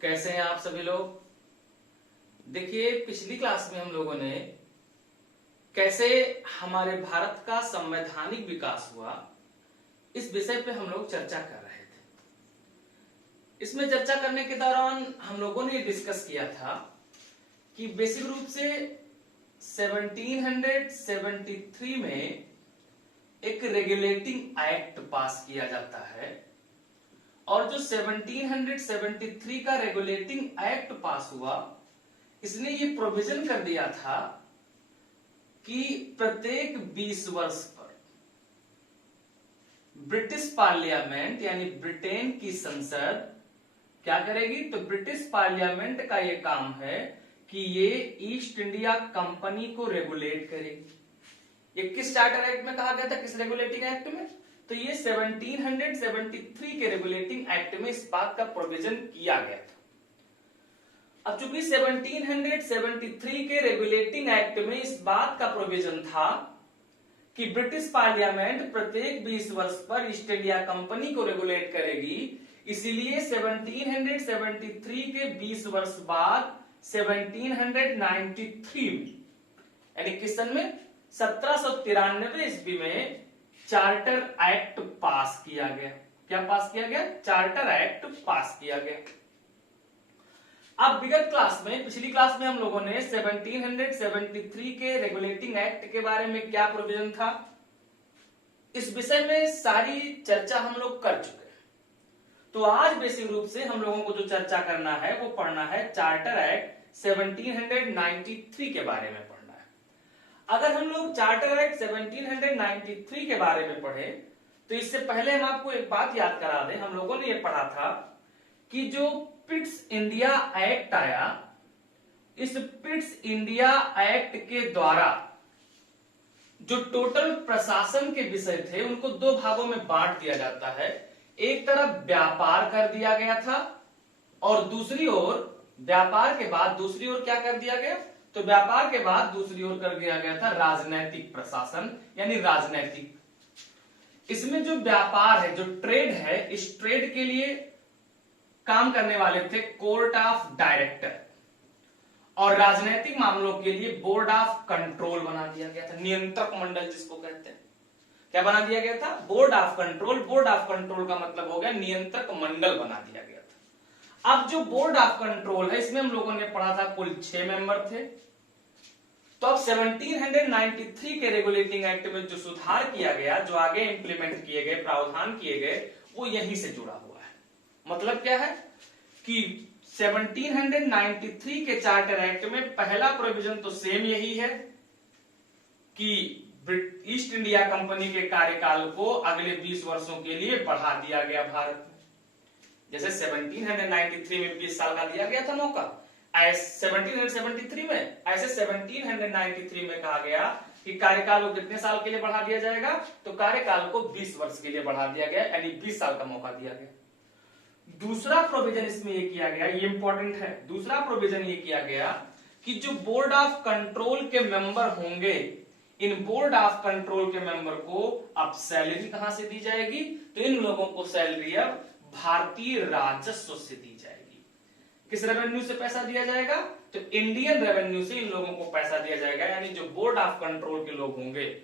कैसे हैं आप सभी लोग। देखिए, पिछली क्लास में हम लोगों ने कैसे हमारे भारत का संवैधानिक विकास हुआ इस विषय पे हम लोग चर्चा कर रहे थे। इसमें चर्चा करने के दौरान हम लोगों ने डिस्कस किया था कि बेसिक रूप से 1773 में एक रेगुलेटिंग एक्ट पास किया जाता है और जो 1773 का रेगुलेटिंग एक्ट पास हुआ, इसने ये प्रोविजन कर दिया था कि प्रत्येक 20 वर्ष पर ब्रिटिश पार्लियामेंट यानी ब्रिटेन की संसद क्या करेगी, तो ब्रिटिश पार्लियामेंट का ये काम है कि ये ईस्ट इंडिया कंपनी को रेगुलेट करेगी। ये किस चार्टर एक्ट में कहा गया था, किस रेगुलेटिंग एक्ट में, तो ये 1773 के रेगुलेटिंग एक्ट में इस बात का प्रोविजन किया गया था। अब चूंकि 1773 के रेगुलेटिंग एक्ट में इस बात का प्रोविजन था कि ब्रिटिश पार्लियामेंट प्रत्येक 20 वर्ष पर ईस्ट इंडिया कंपनी को रेगुलेट करेगी, इसीलिए 1773 के 20 वर्ष बाद 1793 में यानी किस सन में 1793 ईस्वी में चार्टर एक्ट पास किया गया। क्या पास किया गया? चार्टर एक्ट पास किया गया। अब विगत क्लास में, पिछली क्लास में हम लोगों ने 1773 के रेगुलेटिंग एक्ट के बारे में क्या प्रोविजन था, इस विषय में सारी चर्चा हम लोग कर चुके हैं। तो आज बेसिक रूप से हम लोगों को जो चर्चा करना है वो पढ़ना है चार्टर एक्ट 1793 के बारे में पढ़ना है। अगर हम लोग चार्टर एक्ट 1793 के बारे में पढ़े तो इससे पहले हम आपको एक बात याद करा दें। हम लोगों ने ये पढ़ा था कि जो पिट्स इंडिया एक्ट आया, इस पिट्स इंडिया एक्ट के द्वारा जो टोटल प्रशासन के विषय थे उनको दो भागों में बांट दिया जाता है। एक तरफ व्यापार कर दिया गया था और दूसरी ओर व्यापार के बाद दूसरी ओर क्या कर दिया गया, तो व्यापार के बाद दूसरी ओर कर दिया गया था राजनैतिक प्रशासन यानी राजनैतिक। इसमें जो व्यापार है, जो ट्रेड है, इस ट्रेड के लिए काम करने वाले थे कोर्ट ऑफ डायरेक्टर और राजनीतिक मामलों के लिए बोर्ड ऑफ कंट्रोल बना दिया गया था, नियंत्रक मंडल जिसको कहते हैं। क्या बना दिया गया था? Board of control. Board of control का मतलब हो गया नियंत्रक मंडल बना दिया गया था। अब जो बोर्ड ऑफ कंट्रोल है इसमें हम लोगों ने पढ़ा था कुल 6 मेंबर थे। तो अब 1793 के रेगुलेटिंग एक्ट में जो सुधार किया गया, जो आगे इंप्लीमेंट किए गए, प्रावधान किए गए, वो यहीं से जुड़ा हुआ है। मतलब क्या है कि 1793 के चार्टर एक्ट में पहला प्रोविजन तो सेम यही है कि ईस्ट इंडिया कंपनी के कार्यकाल को अगले 20 वर्षों के लिए बढ़ा दिया गया भारत में। जैसे 1793 में 20 साल का दिया गया था मौका, 1773 में, ऐसे 1793 में कहा गया कि कार्यकाल को कितने साल के लिए बढ़ा दिया जाएगा, तो कार्यकाल को 20 वर्ष के लिए बढ़ा दिया गया, यानी 20 साल का मौका दिया गया। दूसरा प्रोविजन इसमें यह किया गया, ये इंपॉर्टेंट है, दूसरा प्रोविजन ये किया गया कि जो बोर्ड ऑफ कंट्रोल के मेंबर होंगे, इन बोर्ड ऑफ कंट्रोल के मेंबर को अब सैलरी कहां से दी जाएगी, तो इन लोगों को सैलरी अब भारतीय राजस्व से दी जाएगी। किस रेवेन्यू से पैसा दिया जाएगा, तो इंडियन रेवेन्यू से इन लोगों को पैसा दिया जाएगा। यानी जो बोर्ड ऑफ कंट्रोल के लोग होंगे,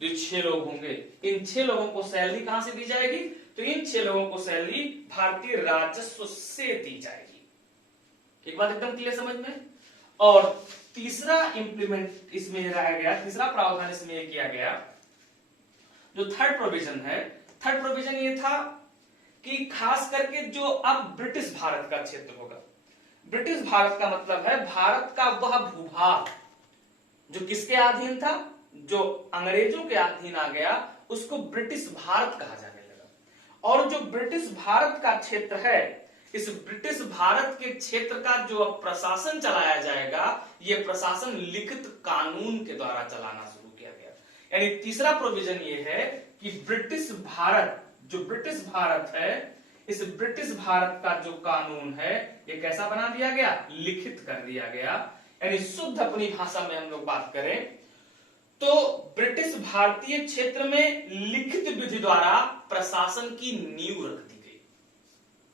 जो 6 लोग होंगे, इन 6 लोगों को सैलरी कहां से दी जाएगी, तो इन 6 लोगों को सैलरी भारतीय राजस्व से दी जाएगी। एक बात एकदम क्लियर समझ में। और तीसरा इंप्लीमेंट इसमें रहा गया, तीसरा प्रावधान इसमें यह किया गया, जो थर्ड प्रोविजन है, थर्ड प्रोविजन ये था कि खास करके जो अब ब्रिटिश भारत का क्षेत्र होगा, ब्रिटिश भारत का मतलब है भारत का वह भूभाग जो किसके अधीन था, जो अंग्रेजों के अधीन आ गया, उसको ब्रिटिश भारत कहा जाने लगा। और जो ब्रिटिश भारत का क्षेत्र है, इस ब्रिटिश भारत के क्षेत्र का जो प्रशासन चलाया जाएगा, यह प्रशासन लिखित कानून के द्वारा चलाना शुरू किया गया। यानी तीसरा प्रोविजन यह है कि ब्रिटिश भारत, जो ब्रिटिश भारत है, इस ब्रिटिश भारत का जो कानून है ये कैसा बना दिया गया, लिखित कर दिया गया। यानी शुद्ध अपनी भाषा में हम लोग बात करें तो ब्रिटिश भारतीय क्षेत्र में लिखित विधि द्वारा प्रशासन की नींव रख दी गई।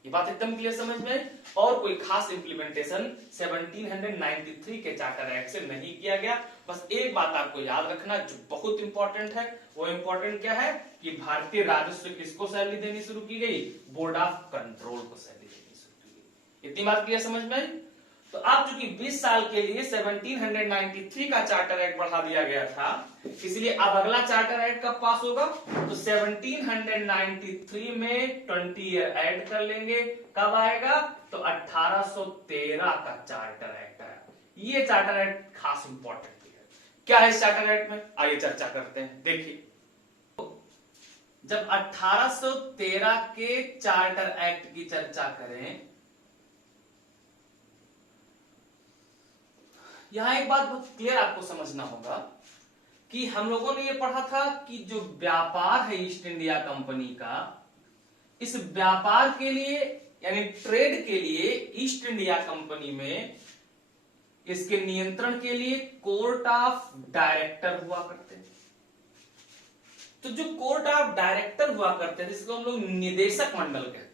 ये बात एकदम क्लियर समझ में आई। और कोई खास इंप्लीमेंटेशन 1793 के चार्टर एक्ट से नहीं किया गया। बस एक बात आपको याद रखना जो बहुत इंपॉर्टेंट है, वो इंपॉर्टेंट क्या है कि भारतीय राजस्व किसको सैलरी देनी शुरू की गई, बोर्ड ऑफ कंट्रोल को सैलरी देनी शुरू की गई। इतनी बात क्लियर समझ में आई। तो अब चूंकि 20 साल के लिए 1793 का चार्टर एक्ट बढ़ा दिया गया था, इसलिए अब अगला चार्टर एक्ट कब पास होगा, तो 1793 में 20 ईयर ऐड कर लेंगे। कब आएगा, तो 1813 का चार्टर एक्ट आया। ये चार्टर एक्ट खास इंपॉर्टेंट है। क्या है इस चार्टर एक्ट में, आइए चर्चा करते हैं। देखिए, जब 1813 के चार्टर एक्ट की चर्चा करें, यहां एक बात बहुत क्लियर आपको समझना होगा कि हम लोगों ने यह पढ़ा था कि जो व्यापार है ईस्ट इंडिया कंपनी का, इस व्यापार के लिए यानी ट्रेड के लिए ईस्ट इंडिया कंपनी में इसके नियंत्रण के लिए कोर्ट ऑफ डायरेक्टर हुआ करते थे। तो जो कोर्ट ऑफ डायरेक्टर हुआ करते थे, जिसको हम लोग निदेशक मंडल कहते हैं,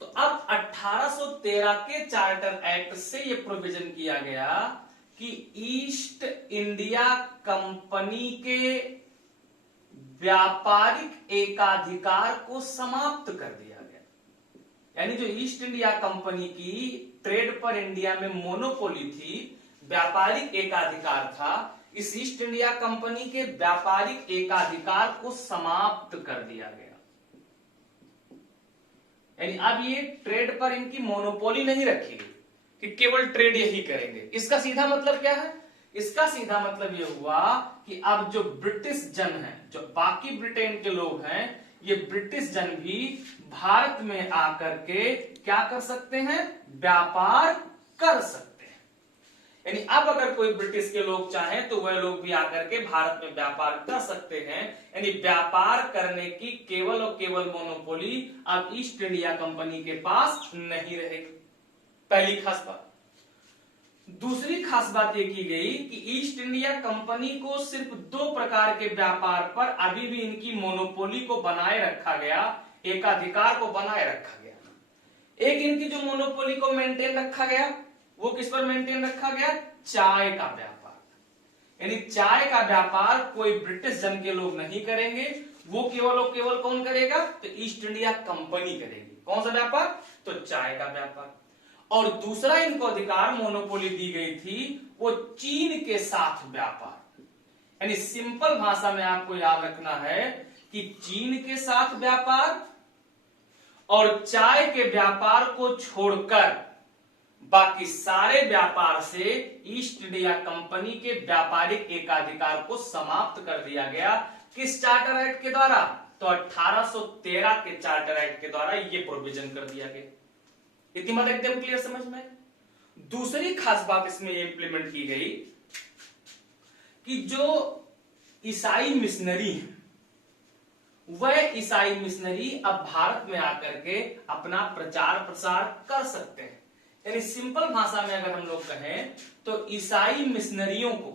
तो अब 1813 के चार्टर एक्ट से यह प्रोविजन किया गया कि ईस्ट इंडिया कंपनी के व्यापारिक एकाधिकार को समाप्त कर दिया गया। यानी जो ईस्ट इंडिया कंपनी की ट्रेड पर इंडिया में मोनोपोली थी, व्यापारिक एकाधिकार था, इस ईस्ट इंडिया कंपनी के व्यापारिक एकाधिकार को समाप्त कर दिया गया। यानी अब ये ट्रेड पर इनकी मोनोपोली नहीं रखी गई कि केवल ट्रेड यही करेंगे। इसका सीधा मतलब क्या है, इसका सीधा मतलब ये हुआ कि अब जो ब्रिटिश जन है, जो बाकी ब्रिटेन के लोग हैं, ये ब्रिटिश जन भी भारत में आकर के क्या कर सकते हैं, व्यापार कर सकते हैं। यानी अब अगर कोई ब्रिटिश के लोग चाहें तो वह लोग भी आकर के भारत में व्यापार कर सकते हैं। यानी व्यापार करने की केवल और केवल मोनोपोली अब ईस्ट इंडिया कंपनी के पास नहीं रहेगी। पहली खास बात। दूसरी खास बात यह की गई कि ईस्ट इंडिया कंपनी को सिर्फ 2 प्रकार के व्यापार पर अभी भी इनकी मोनोपोली को बनाए रखा गया, एकाधिकार को बनाए रखा गया। एक इनकी जो मोनोपोली को मेंटेन रखा गया, वो किस पर मेंटेन रखा गया, चाय का व्यापार। यानी चाय का व्यापार कोई ब्रिटिश जन के लोग नहीं करेंगे, वो केवल और केवल कौन करेगा, तो ईस्ट इंडिया कंपनी करेगी। कौन सा व्यापार, तो चाय का व्यापार। और दूसरा इनको अधिकार मोनोपोली दी गई थी, वो चीन के साथ व्यापार। यानी सिंपल भाषा में आपको याद रखना है कि चीन के साथ व्यापार और चाय के व्यापार को छोड़कर बाकी सारे व्यापार से ईस्ट इंडिया कंपनी के व्यापारिक एकाधिकार को समाप्त कर दिया गया। किस चार्टर एक्ट के द्वारा, तो 1813 के चार्टर एक्ट के द्वारा यह प्रोविजन कर दिया गया। इतनी बात एकदम क्लियर समझ में। दूसरी खास बात इसमें यह इंप्लीमेंट की गई कि जो ईसाई मिशनरी है, वह ईसाई मिशनरी अब भारत में आकर के अपना प्रचार प्रसार कर सकते हैं। यानी सिंपल भाषा में अगर हम लोग कहें तो ईसाई मिशनरियों को,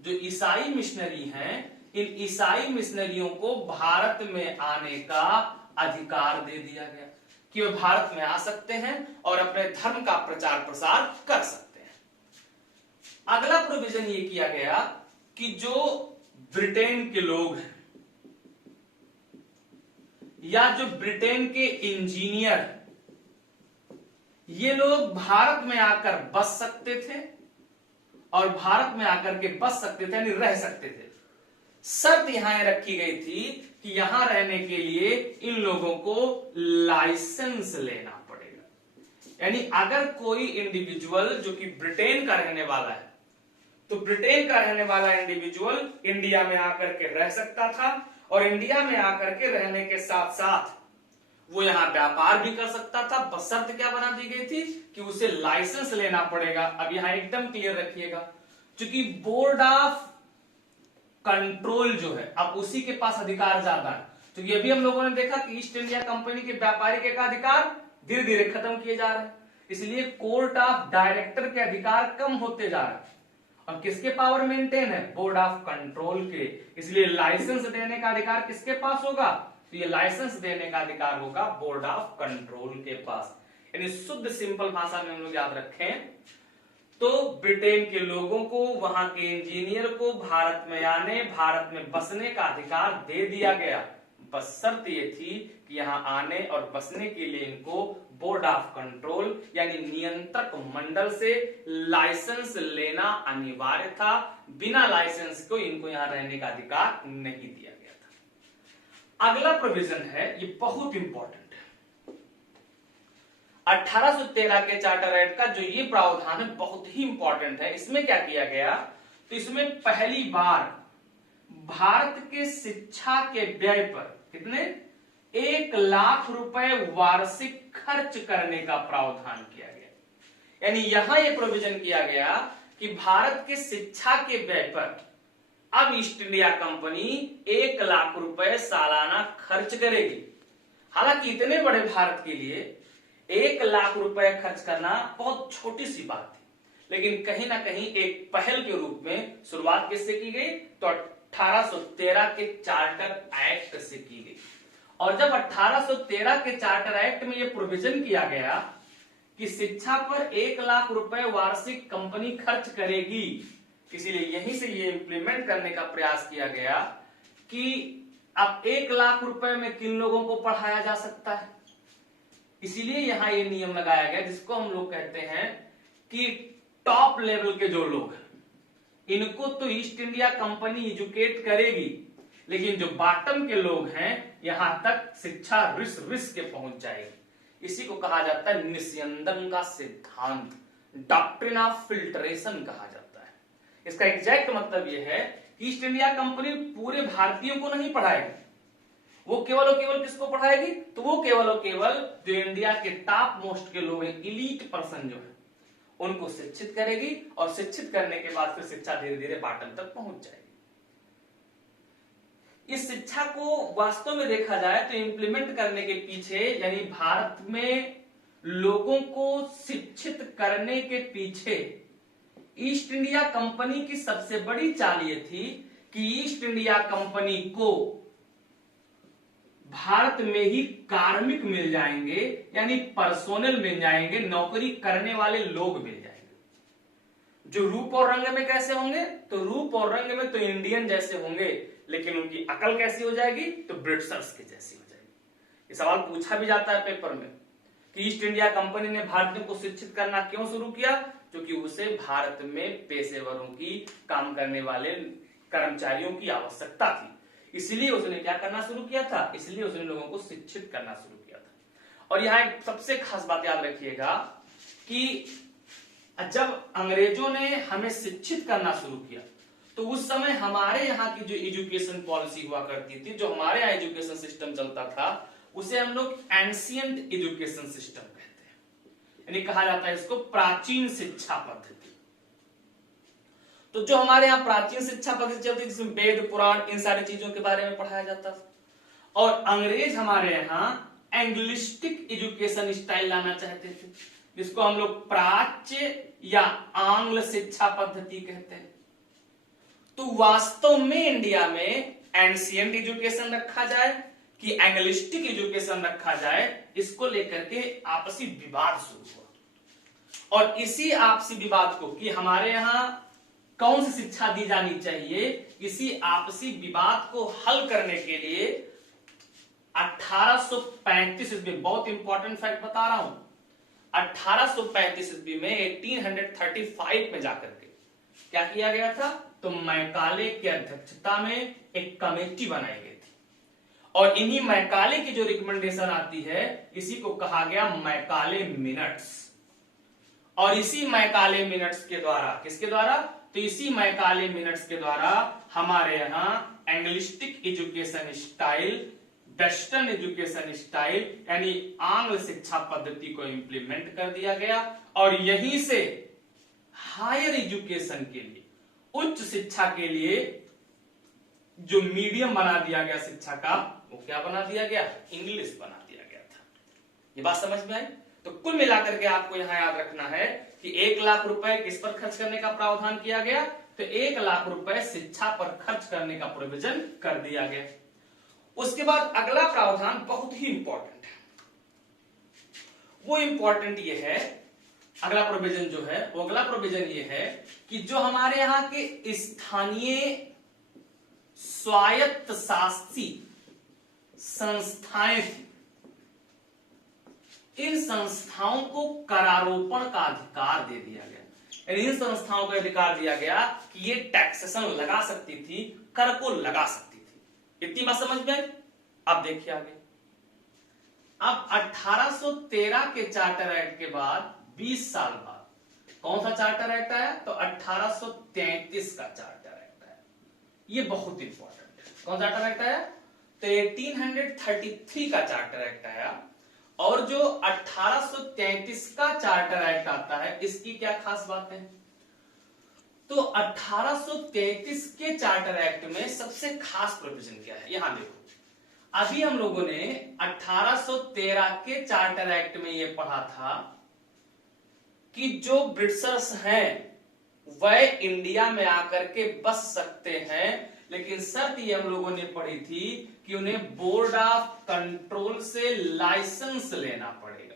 जो ईसाई मिशनरी हैं, इन ईसाई मिशनरियों को भारत में आने का अधिकार दे दिया गया कि वे भारत में आ सकते हैं और अपने धर्म का प्रचार प्रसार कर सकते हैं। अगला प्रोविजन ये किया गया कि जो ब्रिटेन के लोग हैं या जो ब्रिटेन के इंजीनियर, ये लोग भारत में आकर बस सकते थे और भारत में आकर के बस सकते थे, यानी रह सकते थे। शर्त यहां रखी गई थी कि यहां रहने के लिए इन लोगों को लाइसेंस लेना पड़ेगा। यानी अगर कोई इंडिविजुअल जो कि ब्रिटेन का रहने वाला है, तो ब्रिटेन का रहने वाला इंडिविजुअल इंडिया में आकर के रह सकता था और इंडिया में आकर के रहने के साथ साथ वो यहां व्यापार भी कर सकता था। बस शर्त क्या बना दी गई थी कि उसे लाइसेंस लेना पड़ेगा। अब यहां एकदम क्लियर रखिएगा, क्योंकि बोर्ड ऑफ कंट्रोल जो है अब उसी के पास अधिकार ज्यादा है। तो ये भी हम लोगों ने देखा कि ईस्ट इंडिया कंपनी के व्यापारिक एकाधिकार धीरे धीरे खत्म किए जा रहे हैं, इसलिए कोर्ट ऑफ डायरेक्टर के अधिकार कम होते जा रहे हैं। और किसके पावर मेंटेन है, बोर्ड ऑफ कंट्रोल के। इसलिए लाइसेंस देने का अधिकार किसके पास होगा, तो ये लाइसेंस देने का अधिकार होगा बोर्ड ऑफ कंट्रोल के पास। यानी शुद्ध सिंपल भाषा में हम लोग याद रखें तो ब्रिटेन के लोगों को, वहां के इंजीनियर को भारत में आने, भारत में बसने का अधिकार दे दिया गया। बस शर्त ये थी कि यहाँ आने और बसने के लिए इनको बोर्ड ऑफ कंट्रोल यानी नियंत्रक मंडल से लाइसेंस लेना अनिवार्य था। बिना लाइसेंस को इनको यहाँ रहने का अधिकार नहीं दिया गया था। अगला प्रोविजन है, ये बहुत इंपॉर्टेंट है, 1813 के चार्टर एक्ट का जो ये प्रावधान है बहुत ही इंपॉर्टेंट है। इसमें क्या किया गया, तो इसमें पहली बार भारत के शिक्षा के व्यय पर कितने 1 लाख रुपए वार्षिक खर्च करने का प्रावधान किया गया। यानी यहां यह प्रोविजन किया गया कि भारत के शिक्षा के व्यय पर अब ईस्ट इंडिया कंपनी 1 लाख रुपए सालाना खर्च करेगी। हालांकि इतने बड़े भारत के लिए 1 लाख रुपए खर्च करना बहुत छोटी सी बात थी, लेकिन कहीं ना कहीं एक पहल के रूप में शुरुआत किससे की गई, तो 1813 के चार्टर एक्ट से की गई। और जब 1813 के चार्टर एक्ट में यह प्रोविजन किया गया कि शिक्षा पर 1 लाख रुपए वार्षिक कंपनी खर्च करेगी, इसीलिए यहीं से ये इंप्लीमेंट करने का प्रयास किया गया कि अब 1 लाख रुपए में किन लोगों को पढ़ाया जा सकता है। इसीलिए यहां ये नियम लगाया गया जिसको हम लोग कहते हैं कि टॉप लेवल के जो लोग हैं इनको तो ईस्ट इंडिया कंपनी एजुकेट करेगी, लेकिन जो बॉटम के लोग हैं यहां तक शिक्षा रिस के पहुंच जाएगी। इसी को कहा जाता है निस्यंदन का सिद्धांत, डॉक्ट्रिन ऑफ फिल्ट्रेशन कहा जाता है। इसका एग्जैक्ट मतलब यह है कि ईस्ट इंडिया कंपनी पूरे भारतीयों को नहीं पढ़ाएगी, वो केवल और केवल किसको पढ़ाएगी, तो वो केवल और केवल जो इंडिया के टॉप मोस्ट के लोग हैं, इलीट पर्सन जो है, उनको शिक्षित करेगी और शिक्षित करने के बाद फिर शिक्षा धीरे धीरे बॉटम तक पहुंच जाएगी। इस शिक्षा को वास्तव में देखा जाए तो इंप्लीमेंट करने के पीछे यानी भारत में लोगों को शिक्षित करने के पीछे ईस्ट इंडिया कंपनी की सबसे बड़ी चाल ये थी कि ईस्ट इंडिया कंपनी को भारत में ही कार्मिक मिल जाएंगे, यानी पर्सोनल मिल जाएंगे, नौकरी करने वाले लोग मिल जाएंगे। जो रूप और रंग में कैसे होंगे, तो रूप और रंग में तो इंडियन जैसे होंगे, लेकिन उनकी अकल कैसी हो जाएगी, तो ब्रिटिशर्स के जैसी हो जाएगी। ये सवाल पूछा भी जाता है पेपर में कि ईस्ट इंडिया कंपनी ने भारतीयों को शिक्षित करना क्यों शुरू किया, क्योंकि उसे भारत में पेशेवरों की, काम करने वाले कर्मचारियों की आवश्यकता थी। इसलिए उसने क्या करना शुरू किया था, इसलिए उसने लोगों को शिक्षित करना शुरू किया था। और यहां एक सबसे खास बात याद रखिएगा कि जब अंग्रेजों ने हमें शिक्षित करना शुरू किया तो उस समय हमारे यहाँ की जो एजुकेशन पॉलिसी हुआ करती थी, जो हमारे यहाँ एजुकेशन सिस्टम चलता था, उसे हम लोग एंशिएंट एजुकेशन सिस्टम कहते हैं, यानी कहा जाता है इसको प्राचीन शिक्षा पद्धति। तो जो हमारे यहाँ प्राचीन शिक्षा पद्धति चलती थी जिसमें वेद पुराण इन सारी चीजों के बारे में पढ़ाया जाता था, और अंग्रेज हमारे यहाँ एंग्लिस्टिक एजुकेशन स्टाइल लाना चाहते थे, जिसको हम लोग प्राच्य या आंग्ल शिक्षा पद्धति कहते हैं। तो वास्तव में इंडिया में एंशिएंट एजुकेशन रखा जाए कि एंग्लिस्टिक एजुकेशन रखा जाए, इसको लेकर के आपसी विवाद शुरू हुआ। और इसी आपसी विवाद को कि हमारे यहाँ कौन सी शिक्षा दी जानी चाहिए, इसी आपसी विवाद को हल करने के लिए 1835 ईस्वी, बहुत इंपॉर्टेंट फैक्ट बता रहा हूं, 1835 ईस्वी में 1835 में जाकर के क्या किया गया था, तो मैकाले की अध्यक्षता में एक कमेटी बनाई गई थी। और इन्हीं मैकाले की जो रिकमेंडेशन आती है, इसी को कहा गया मैकाले मिनट्स। और इसी मैकाले मिनट्स के द्वारा, किसके द्वारा, तो इसी मैकाले मिनट्स के द्वारा हमारे यहाँ anglistic education style, western education style यानी आंग्ल शिक्षा पद्धति को इंप्लीमेंट कर दिया गया। और यहीं से हायर एजुकेशन के लिए, उच्च शिक्षा के लिए जो मीडियम बना दिया गया शिक्षा का, वो क्या बना दिया गया, इंग्लिश बना दिया गया था। ये बात समझ में आई। तो कुल मिलाकर के आपको यहां याद रखना है कि 1 लाख रुपए किस पर खर्च करने का प्रावधान किया गया, तो 1 लाख रुपए शिक्षा पर खर्च करने का प्रोविजन कर दिया गया। उसके बाद अगला प्रावधान बहुत ही इंपॉर्टेंट है। वो इंपॉर्टेंट ये है, अगला प्रोविजन जो है वो अगला प्रोविजन ये है कि जो हमारे यहां के स्थानीय स्वायत्त शासी संस्थाएं थी, इन संस्थाओं को करारोपण का अधिकार दे दिया गया। इन संस्थाओं को अधिकार दिया गया कि ये टैक्सेशन लगा सकती थी, कर को लगा सकती थी। इतनी बात समझ में? अब देखिए आगे। अब 1813 के चार्टर एक्ट के बाद 20 साल बाद कौन सा चार्टर एक्ट आया? तो 1833 का चार्टर एक्ट आया। ये बहुत इंपॉर्टेंट है। कौन सा चार्टर एक्ट आया? तो 1833 का चार्टर एक्ट आया। और जो 1833 का चार्टर एक्ट आता है, इसकी क्या खास बात है? तो 1833 के चार्टर एक्ट में सबसे खास प्रोविजन क्या है? यहां देखो, अभी हम लोगों ने 1813 के चार्टर एक्ट में यह पढ़ा था कि जो ब्रिटिशर्स हैं वह इंडिया में आकर के बस सकते हैं, लेकिन शर्त ये हम लोगों ने पढ़ी थी कि उन्हें बोर्ड ऑफ कंट्रोल से लाइसेंस लेना पड़ेगा।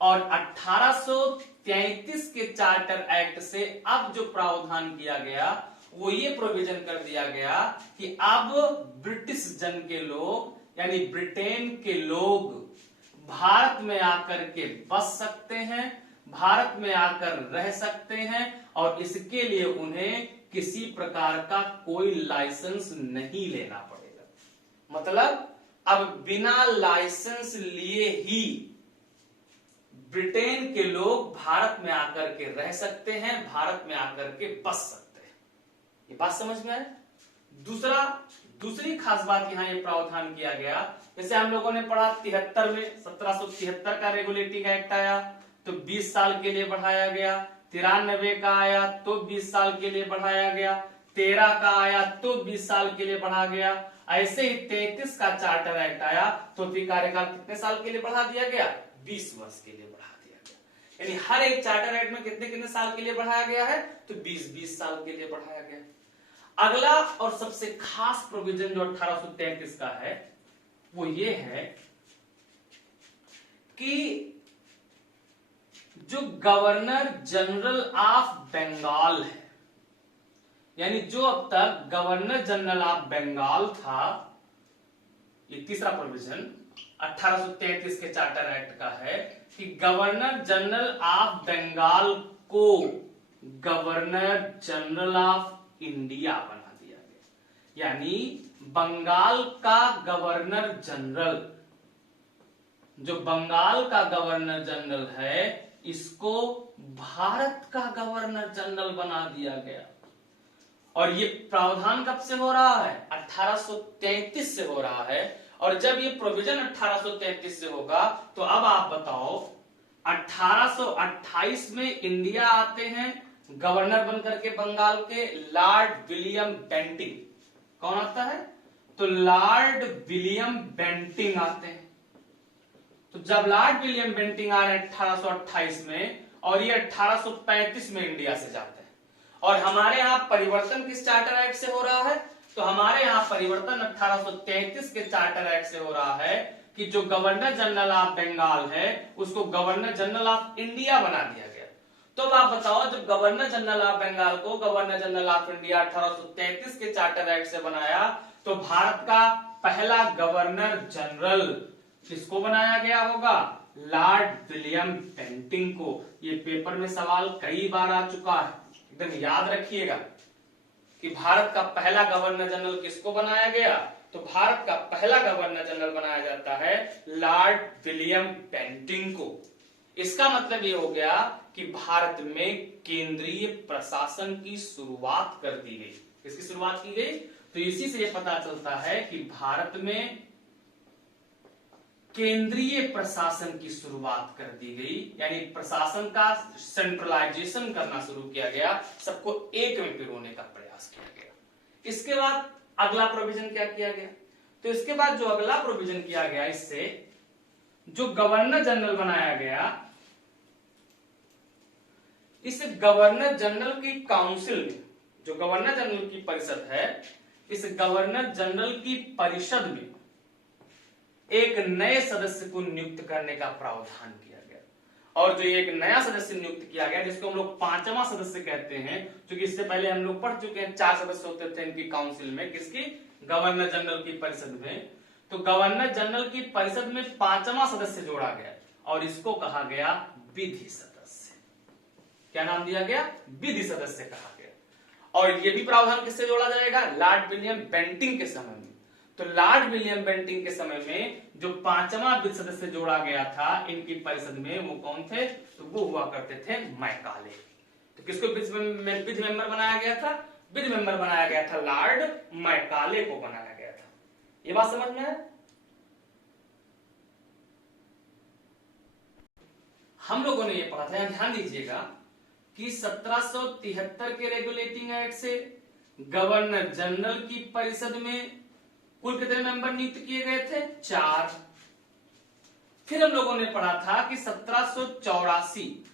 और 1833 के चार्टर एक्ट से अब जो प्रावधान किया गया वो ये प्रोविजन कर दिया गया कि अब ब्रिटिश जन के लोग यानी ब्रिटेन के लोग भारत में आकर के बस सकते हैं, भारत में आकर रह सकते हैं, और इसके लिए उन्हें किसी प्रकार का कोई लाइसेंस नहीं लेना पड़ेगा। मतलब अब बिना लाइसेंस लिए ही ब्रिटेन के लोग भारत में आकर के रह सकते हैं, भारत में आकर के बस सकते हैं। ये बात समझ में आए? दूसरी खास बात यहां ये प्रावधान किया गया, जैसे हम लोगों ने पढ़ा 73 में 1773 का रेगुलेटिंग एक्ट आया तो 20 साल के लिए बढ़ाया गया, 93 का आया तो 20 साल के लिए बढ़ाया गया, 13 का आया तो 20 साल के लिए बढ़ा गया, ऐसे ही 33 का चार्टर एक्ट आया तो कार्यकाल कितने साल के लिए बढ़ा दिया गया? 20 वर्ष के लिए बढ़ा दिया गया। यानी हर एक चार्टर एक्ट में कितने कितने साल के लिए बढ़ाया गया है? तो 20-20 साल के लिए बढ़ाया गया। अगला और सबसे खास प्रोविजन जो 1833 का है वो ये है कि जो गवर्नर जनरल ऑफ बंगाल है, यानी जो अब तक गवर्नर जनरल ऑफ बंगाल था, ये तीसरा प्रोविजन 1833 के चार्टर एक्ट का है कि गवर्नर जनरल ऑफ बंगाल को गवर्नर जनरल ऑफ इंडिया बना दिया गया। यानी बंगाल का गवर्नर जनरल, जो बंगाल का गवर्नर जनरल है, इसको भारत का गवर्नर जनरल बना दिया गया। और ये प्रावधान कब से हो रहा है? 1833 से हो रहा है। और जब ये प्रोविजन 1833 से होगा तो अब आप बताओ 1828 में इंडिया आते हैं गवर्नर बनकर के बंगाल के लॉर्ड विलियम बेंटिंग। कौन आता है? तो लॉर्ड विलियम बेंटिंग आते हैं। तो जब लॉर्ड विलियम बेंटिंग आ रहे हैं 1828 में और ये 1835 में इंडिया से जाते हैं, और हमारे यहां परिवर्तन किस चार्टर एक्ट से हो रहा है? तो हमारे यहां परिवर्तन 1833 के चार्टर एक्ट से हो रहा है कि जो गवर्नर जनरल ऑफ बंगाल है उसको गवर्नर जनरल ऑफ इंडिया बना दिया गया। तो अब आप बताओ, जब गवर्नर जनरल ऑफ बंगाल को गवर्नर जनरल ऑफ इंडिया 1833 के चार्टर एक्ट से बनाया तो भारत का पहला गवर्नर जनरल किसको बनाया गया होगा? लॉर्ड विलियम बेंटिंग को। ये पेपर में सवाल कई बार आ चुका है, एकदम याद रखिएगा कि भारत का पहला गवर्नर जनरल किसको बनाया गया? तो भारत का पहला गवर्नर जनरल बनाया जाता है लॉर्ड विलियम बेंटिंग को। इसका मतलब ये हो गया कि भारत में केंद्रीय प्रशासन की शुरुआत कर दी गई। किसकी शुरुआत की गई? तो इसी से ये पता चलता है कि भारत में केंद्रीय प्रशासन की शुरुआत कर दी गई, यानी प्रशासन का सेंट्रलाइजेशन करना शुरू किया गया, सबको एक में पिरोने का प्रयास किया गया। इसके बाद अगला प्रोविजन क्या किया गया? तो इसके बाद जो अगला प्रोविजन किया गया, इससे जो गवर्नर जनरल बनाया गया, इस गवर्नर जनरल की काउंसिल में, जो गवर्नर जनरल की परिषद है, इस गवर्नर जनरल की परिषद में एक नए सदस्य को नियुक्त करने का प्रावधान किया गया। और जो एक नया सदस्य नियुक्त किया गया जिसको हम लोग पांचवा सदस्य कहते हैं, क्योंकि इससे पहले हम लोग पढ़ चुके हैं 4 सदस्य होते थे इनकी काउंसिल में, किसकी, गवर्नर जनरल की परिषद में। तो गवर्नर जनरल की परिषद में 5वां सदस्य जोड़ा गया और इसको कहा गया विधि सदस्य। क्या नाम दिया गया, विधि सदस्य कहा गया। और ये भी प्रावधान किससे जोड़ा जाएगा, लॉर्ड विलियम बेंटिंक के समय में। तो लॉर्ड विलियम बेंटिंक के समय में जो 5वां विधि सदस्य जोड़ा गया था इनकी परिषद में, वो कौन थे, तो वो हुआ करते थे मैकाले। तो किसको विधि मेंबर बनाया गया था, विधि मेंबर बनाया गया था लॉर्ड मैकाले को बनाया गया था। ये बात समझ में है। हम लोगों ने ये पढ़ा था, ध्यान दीजिएगा कि 1773 के रेगुलेटिंग एक्ट से गवर्नर जनरल की परिषद में कुल कितने मेंबर नियुक्त किए गए थे, 4। फिर हम लोगों ने पढ़ा था कि 1784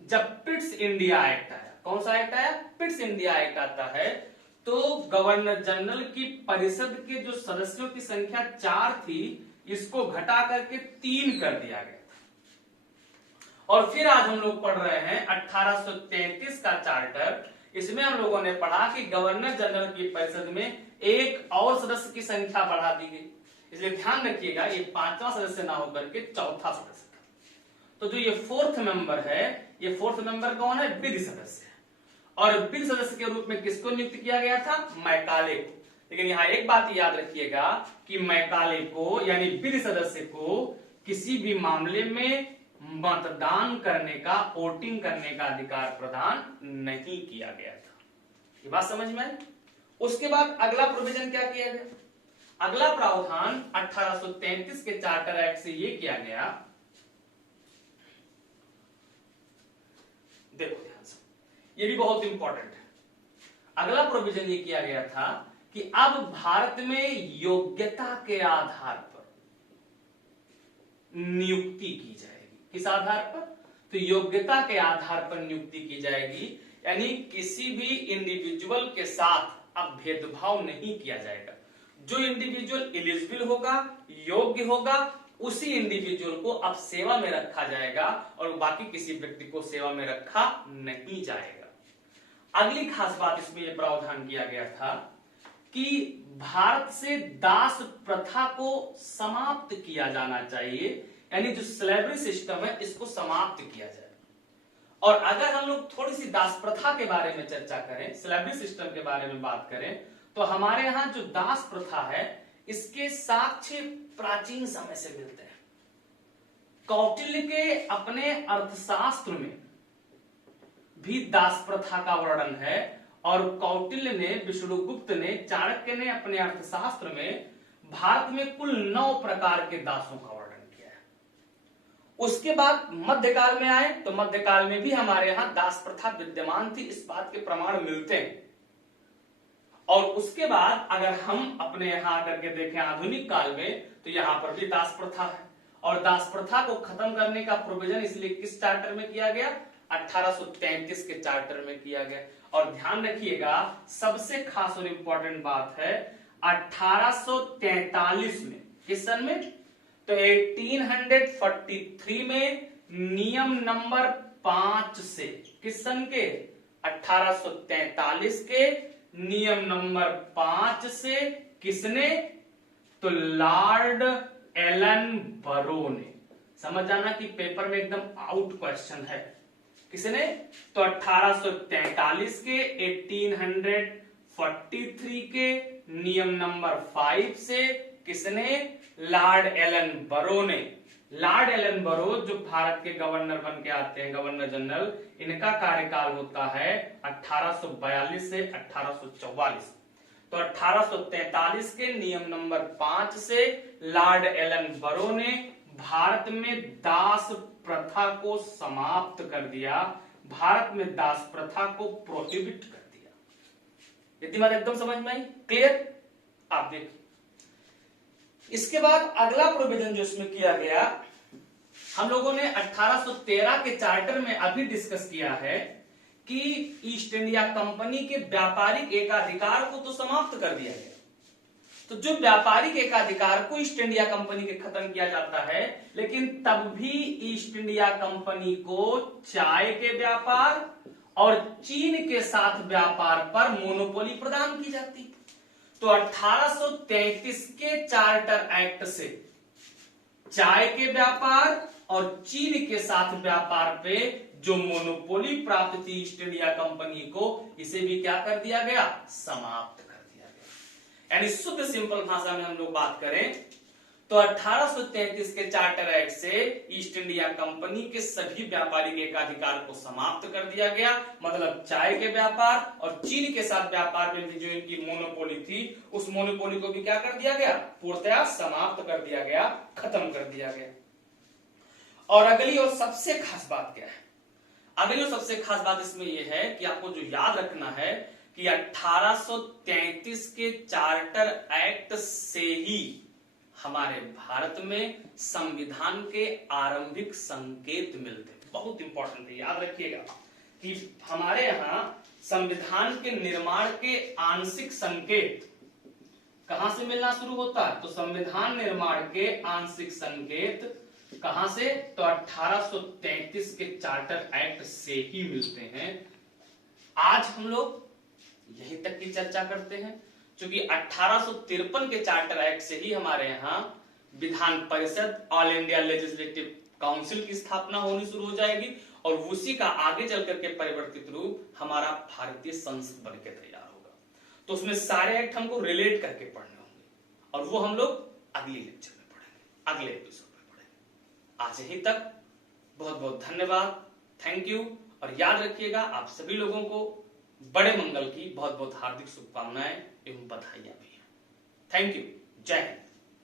जब पिट्स इंडिया एक्ट आया, कौन सा एक्ट आया, पिट्स इंडिया एक्ट आता है, तो गवर्नर जनरल की परिषद के जो सदस्यों की संख्या 4 थी इसको घटा करके 3 कर दिया गया था। और फिर आज हम लोग पढ़ रहे हैं 1833 का चार्टर। इसमें हम लोगों ने पढ़ा कि गवर्नर जनरल की परिषद में एक और सदस्य की संख्या बढ़ा दी गई। इसलिए ध्यान रखिएगा ये 5वां सदस्य ना होकर के 4था सदस्य था। तो जो ये 4th मेंबर है, ये 4th मेंबर कौन है, विधि सदस्य। और विधि सदस्य के रूप में किसको नियुक्त किया गया था, मैकाले को। लेकिन यहां एक बात याद रखिएगा कि मैकाले को यानी विधि सदस्य को किसी भी मामले में मतदान करने का, वोटिंग करने का अधिकार प्रदान नहीं किया गया था। ये बात समझ में आई। उसके बाद अगला प्रोविजन क्या किया गया, अगला प्रावधान 1833 के चार्टर एक्ट से ये किया गया, देखो ध्यान से, ये भी बहुत इंपॉर्टेंट है। अगला प्रोविजन ये किया गया था कि अब भारत में योग्यता के आधार पर नियुक्ति की जाएगी। किस आधार पर, तो योग्यता के आधार पर नियुक्ति की जाएगी। यानी किसी भी इंडिविजुअल के साथ अब भेदभाव नहीं किया जाएगा। जो इंडिविजुअल एलिजिबल होगा, योग्य होगा, उसी इंडिविजुअल को अब सेवा में रखा जाएगा और बाकी किसी व्यक्ति को सेवा में रखा नहीं जाएगा। अगली खास बात इसमें यह प्रावधान किया गया था कि भारत से दास प्रथा को समाप्त किया जाना चाहिए। यानी जो स्लेवरी सिस्टम है इसको समाप्त किया जाए। और अगर हम लोग थोड़ी सी दास प्रथा के बारे में चर्चा करें, स्लेवरी सिस्टम के बारे में बात करें, तो हमारे यहां जो दास प्रथा है इसके साक्ष्य प्राचीन समय से मिलते हैं। कौटिल्य के अपने अर्थशास्त्र में भी दास प्रथा का वर्णन है और कौटिल्य ने, विष्णुगुप्त ने, चाणक्य ने अपने अर्थशास्त्र में भारत में कुल 9 प्रकार के दासों का वर्णन किया है। उसके बाद मध्यकाल में आए तो मध्यकाल में भी हमारे यहां दास प्रथा विद्यमान थी, इस बात के प्रमाण मिलते हैं। और उसके बाद अगर हम अपने यहां आकर के देखें आधुनिक काल में, तो यहां पर भी दास प्रथा है। और दास प्रथा को खत्म करने का प्रोविजन इसलिए किस चार्टर में किया गया, 1833 के चार्टर में किया गया। और ध्यान रखिएगा सबसे खास और इंपॉर्टेंट बात है 1843 में, किस सन में, तो 1843 में नियम नंबर 5 से, किस सन के, 1843 के नियम नंबर 5 से किसने, तो लॉर्ड एलन बरो ने। समझ जाना कि पेपर में एकदम आउट क्वेश्चन है। किसने, तो 1843 के 1843 के नियम नंबर 5 से किसने, लॉर्ड एलन बरो ने। लॉर्ड एलन बरो जो भारत के गवर्नर बन के आते हैं, गवर्नर जनरल, इनका कार्यकाल होता है 1842 से 1844। तो 1843 के नियम नंबर 5 से लॉर्ड एलन बरो ने भारत में दास प्रथा को समाप्त कर दिया, भारत में दास प्रथा को प्रोहिबिट कर दिया। इतनी बात एकदम समझ में आई, क्लियर। आप देखिए इसके बाद अगला प्रोविजन जो इसमें किया गया, हम लोगों ने 1813 के चार्टर में अभी डिस्कस किया है कि ईस्ट इंडिया कंपनी के व्यापारिक एकाधिकार को तो समाप्त कर दिया गया, तो जो व्यापारिक एकाधिकार को ईस्ट इंडिया कंपनी के खत्म किया जाता है, लेकिन तब भी ईस्ट इंडिया कंपनी को चाय के व्यापार और चीन के साथ व्यापार पर मोनोपोली प्रदान की जाती। तो 1833 के चार्टर एक्ट से चाय के व्यापार और चीन के साथ व्यापार पे जो मोनोपोली प्राप्त थी ईस्ट इंडिया कंपनी को, इसे भी क्या कर दिया गया, समाप्त कर दिया गया। यानी शुद्ध सिंपल भाषा में हम लोग बात करें तो 1833 के चार्टर एक्ट से ईस्ट इंडिया कंपनी के सभी व्यापारिक एकाधिकार को समाप्त कर दिया गया। मतलब चाय के व्यापार और चीन के साथ व्यापार में भी जो इनकी मोनोपोली थी, उस मोनोपोली को भी क्या कर दिया गया, पूर्णतया समाप्त कर दिया गया, खत्म कर दिया गया। और अगली और सबसे खास बात क्या है, अगली और सबसे खास बात इसमें यह है कि आपको जो याद रखना है कि 1833 के चार्टर एक्ट से ही हमारे भारत में संविधान के आरंभिक संकेत मिलते। बहुत इंपॉर्टेंट है, याद रखिएगा कि हमारे यहां संविधान के निर्माण के आंशिक संकेत कहां से मिलना शुरू होता है, तो संविधान निर्माण के आंशिक संकेत कहां से, तो 1833 के चार्टर एक्ट से ही मिलते हैं। आज हम लोग यहीं तक की चर्चा करते हैं, क्योंकि 1853 के चार्टर एक्ट से ही हमारे यहाँ Vidhan Parishad, all India legislative council की स्थापना होनी शुरू हो जाएगी और उसी का आगे चल करके परिवर्तित रूप हमारा भारतीय संसद बनकर तैयार होगा। तो उसमें सारे एक्ट हमको रिलेट करके पढ़ने होंगे और वो हम लोग अगले लेक्चर में पढ़ेंगे, अगले एपिसोड में पढ़ेंगे। आज यहीं तक, बहुत बहुत धन्यवाद, थैंक यू। और याद रखिएगा, आप सभी लोगों को बड़े मंगल की बहुत बहुत हार्दिक शुभकामनाएं एवं बधाइयां भी हैं। थैंक यू, जय हिंद।